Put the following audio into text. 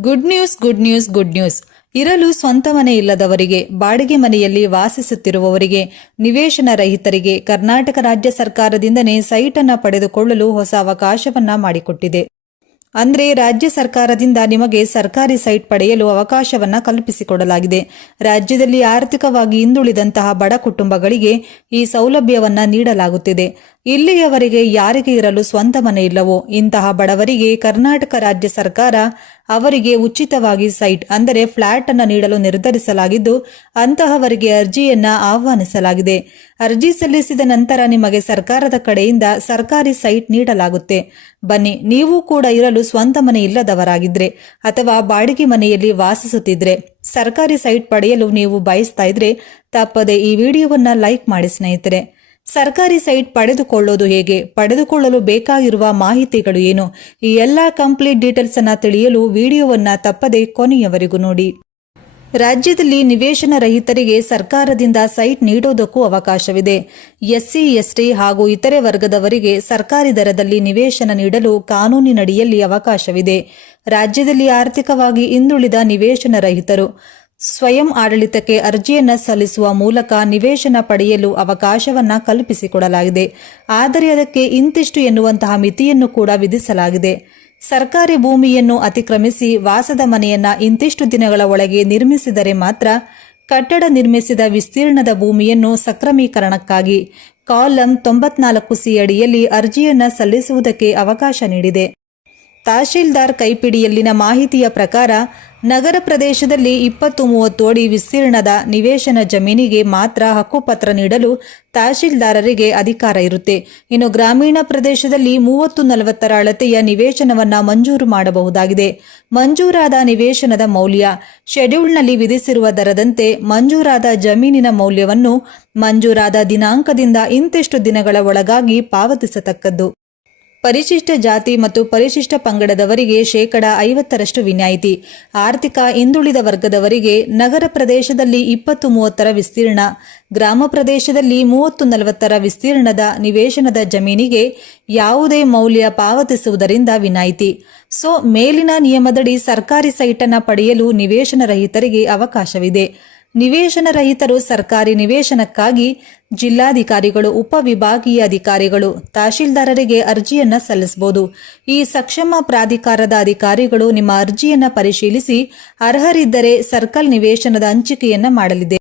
Good news good news good news ಇರಲು ಸ್ವಂತ ಮನೆ ಇಲ್ಲದವರಿಗೆ, ಬಾಡಿಗೆ ಮನೆಯಲ್ಲಿ ವಾಸಿಸುತ್ತಿರುವವರಿಗೆ, ನಿವೇಶನ ರಹಿತರಿಗೆ ಕರ್ನಾಟಕ ರಾಜ್ಯ ಸರ್ಕಾರದಿಂದನೇ ಸೈಟ್ ಅನ್ನ ಪಡೆದುಕೊಳ್ಳಲು ಹೊಸ ಅವಕಾಶವನ್ನ ಮಾಡಿಕೊಟ್ಟಿದೆ. ಅಂದ್ರೆ ರಾಜ್ಯ ಸರ್ಕಾರದಿಂದ ನಿಮಗೆ ಸರ್ಕಾರಿ ಸೈಟ್ ಪಡೆಯಲು ಅವಕಾಶವನ್ನ ಕಲ್ಪಿಸಿಕೊಡಲಾಗಿದೆ. ರಾಜ್ಯದಲ್ಲಿ ಆರ್ಥಿಕವಾಗಿ ಹಿಂದುಳಿದಂತಹ ಬಡ ಕುಟುಂಬಗಳಿಗೆ ಈ ಸೌಲಭ್ಯವನ್ನ ನೀಡಲಾಗುತ್ತಿದೆ. ಇಲ್ಲಿಯವರೆಗೆ ಯಾರಿಗೆ ಇರಲು ಸ್ವಂತ ಮನೆ ಇಲ್ಲವೋ? ಇಂತಹ ಬಡವರಿಗೆ ಕರ್ನಾಟಕ ರಾಜ್ಯ ಸರ್ಕಾರ ಅವರಿಗೆ ಉಚಿತವಾಗಿ ಸೈಟ್, ಅಂದರೆ ಫ್ಲಾಟ್ ಅನ್ನು ನೀಡಲು ನಿರ್ಧರಿಸಲಾಗಿದ್ದು, ಅಂತಹವರಿಗೆ ಅರ್ಜಿಯನ್ನ ಆಹ್ವಾನಿಸಲಾಗಿದೆ. ಅರ್ಜಿ ಸಲ್ಲಿಸಿದ ನಂತರ ನಿಮಗೆ ಸರ್ಕಾರದ ಕಡೆಯಿಂದ ಸರ್ಕಾರಿ ಸೈಟ್ ನೀಡಲಾಗುತ್ತೆ. ಬನ್ನಿ, ನೀವು ಕೂಡ ಇರಲು ಸ್ವಂತ ಮನೆ ಇಲ್ಲದವರಾಗಿದ್ರೆ, ಅಥವಾ ಬಾಡಿಗೆ ಮನೆಯಲ್ಲಿ ವಾಸಿಸುತ್ತಿದ್ರೆ, ಸರ್ಕಾರಿ ಸೈಟ್ ಪಡೆಯಲು ನೀವು ಬಯಸ್ತಾ ಇದ್ರೆ, ತಪ್ಪದೆ ಈ ವಿಡಿಯೋವನ್ನ ಲೈಕ್ ಮಾಡಿ ಸ್ನೇಹಿತರೆ. ಸರ್ಕಾರಿ ಸೈಟ್ ಪಡೆದುಕೊಳ್ಳೋದು ಹೇಗೆ? ಪಡೆದುಕೊಳ್ಳಲು ಬೇಕಾಗಿರುವ ಮಾಹಿತಿಗಳು ಏನು? ಈ ಎಲ್ಲ ಕಂಪ್ಲೀಟ್ ಡೀಟೇಲ್ಸ್ ಅನ್ನ ತಿಳಿಯಲು ವಿಡಿಯೋವನ್ನ ತಪ್ಪದೆ ಕೊನೆಯವರೆಗೂ ನೋಡಿ. ರಾಜ್ಯದಲ್ಲಿ ನಿವೇಶನ ರಹಿತರಿಗೆ ಸರ್ಕಾರದಿಂದ ಸೈಟ್ ನೀಡೋದಕ್ಕೂ ಅವಕಾಶವಿದೆ. ಎಸ್ಸಿ, ಎಸ್ಟಿ ಹಾಗೂ ಇತರೆ ವರ್ಗದವರಿಗೆ ಸರ್ಕಾರಿ ದರದಲ್ಲಿ ನಿವೇಶನ ನೀಡಲು ಕಾನೂನಿನಡಿಯಲ್ಲಿ ಅವಕಾಶವಿದೆ. ರಾಜ್ಯದಲ್ಲಿ ಆರ್ಥಿಕವಾಗಿ ಹಿಂದುಳಿದ ನಿವೇಶನ ರಹಿತರು ಸ್ವಯಂ ಆಡಳಿತಕ್ಕೆ ಅರ್ಜಿಯನ್ನು ಸಲ್ಲಿಸುವ ಮೂಲಕ ನಿವೇಶನ ಪಡೆಯಲು ಅವಕಾಶವನ್ನ ಕಲ್ಪಿಸಿಕೊಡಲಾಗಿದೆ. ಆದರೆ ಅದಕ್ಕೆ ಇಂತಿಷ್ಟು ಎನ್ನುವಂತಹ ಮಿತಿಯನ್ನು ಕೂಡ ವಿಧಿಸಲಾಗಿದೆ. ಸರ್ಕಾರಿ ಭೂಮಿಯನ್ನು ಅತಿಕ್ರಮಿಸಿ ವಾಸದ ಮನೆಯನ್ನ ಇಂತಿಷ್ಟು ದಿನಗಳ ಒಳಗೆ ನಿರ್ಮಿಸಿದರೆ ಮಾತ್ರ ಕಟ್ಟಡ ನಿರ್ಮಿಸಿದ ವಿಸ್ತೀರ್ಣದ ಭೂಮಿಯನ್ನು ಸಕ್ರಮೀಕರಣಕ್ಕಾಗಿ ಕಾಲಂ ತೊಂಬತ್ನಾಲ್ಕು ಸಿ ಅಡಿಯಲ್ಲಿ ಅರ್ಜಿಯನ್ನು ಸಲ್ಲಿಸುವುದಕ್ಕೆ ಅವಕಾಶ ನೀಡಿದೆ. ತಹಶೀಲ್ದಾರ್ ಕೈಪಿಡಿಯಲ್ಲಿನ ಮಾಹಿತಿಯ ಪ್ರಕಾರ ನಗರ ಪ್ರದೇಶದಲ್ಲಿ ಇಪ್ಪತ್ತು ಮೂವತ್ತು ಅಡಿ ವಿಸ್ತೀರ್ಣದ ನಿವೇಶನ ಜಮೀನಿಗೆ ಮಾತ್ರ ಹಕ್ಕುಪತ್ರ ನೀಡಲು ತಹಶೀಲ್ದಾರರಿಗೆ ಅಧಿಕಾರ ಇರುತ್ತೆ. ಇನ್ನು ಗ್ರಾಮೀಣ ಪ್ರದೇಶದಲ್ಲಿ ಮೂವತ್ತು ನಲವತ್ತರ ಅಳತೆಯ ನಿವೇಶನವನ್ನು ಮಂಜೂರು ಮಾಡಬಹುದಾಗಿದೆ. ಮಂಜೂರಾದ ನಿವೇಶನದ ಮೌಲ್ಯ ಶೆಡ್ಯೂಲ್ನಲ್ಲಿ ವಿಧಿಸಿರುವ ದರದಂತೆ ಮಂಜೂರಾದ ಜಮೀನಿನ ಮೌಲ್ಯವನ್ನು ಮಂಜೂರಾದ ದಿನಾಂಕದಿಂದ ಇಂತಿಷ್ಟು ದಿನಗಳ ಒಳಗಾಗಿ ಪಾವತಿಸತಕ್ಕದ್ದು. ಪರಿಶಿಷ್ಟ ಜಾತಿ ಮತ್ತು ಪರಿಶಿಷ್ಟ ಪಂಗಡದವರಿಗೆ ಶೇಕಡ ಐವತ್ತರಷ್ಟು ವಿನಾಯಿತಿ. ಆರ್ಥಿಕ ಹಿಂದುಳಿದ ವರ್ಗದವರಿಗೆ ನಗರ ಪ್ರದೇಶದಲ್ಲಿ ಇಪ್ಪತ್ತು ಮೂವತ್ತರ ವಿಸ್ತೀರ್ಣ, ಗ್ರಾಮ ಪ್ರದೇಶದಲ್ಲಿ ಮೂವತ್ತು ನಲವತ್ತರ ವಿಸ್ತೀರ್ಣದ ನಿವೇಶನದ ಜಮೀನಿಗೆ ಯಾವುದೇ ಮೌಲ್ಯ ಪಾವತಿಸುವುದರಿಂದ ವಿನಾಯಿತಿ. ಸೊ, ಮೇಲಿನ ನಿಯಮದಡಿ ಸರ್ಕಾರಿ ಸೈಟನ್ನು ಪಡೆಯಲು ನಿವೇಶನ ರಹಿತರಿಗೆ ಅವಕಾಶವಿದೆ. ನಿವೇಶನ ರಹಿತರು ಸರ್ಕಾರಿ ನಿವೇಶನಕ್ಕಾಗಿ ಜಿಲ್ಲಾಧಿಕಾರಿಗಳು, ಉಪವಿಭಾಗೀಯ ಅಧಿಕಾರಿಗಳು, ತಹಶೀಲ್ದಾರರಿಗೆ ಅರ್ಜಿಯನ್ನ ಸಲ್ಲಿಸಬಹುದು. ಈ ಸಕ್ಷಮ ಪ್ರಾಧಿಕಾರದ ಅಧಿಕಾರಿಗಳು ನಿಮ್ಮ ಅರ್ಜಿಯನ್ನ ಪರಿಶೀಲಿಸಿ ಅರ್ಹರಿದ್ದರೆ ಸರ್ಕಲ್ ನಿವೇಶನದ ಹಂಚಿಕೆಯನ್ನ ಮಾಡಲಿದೆ.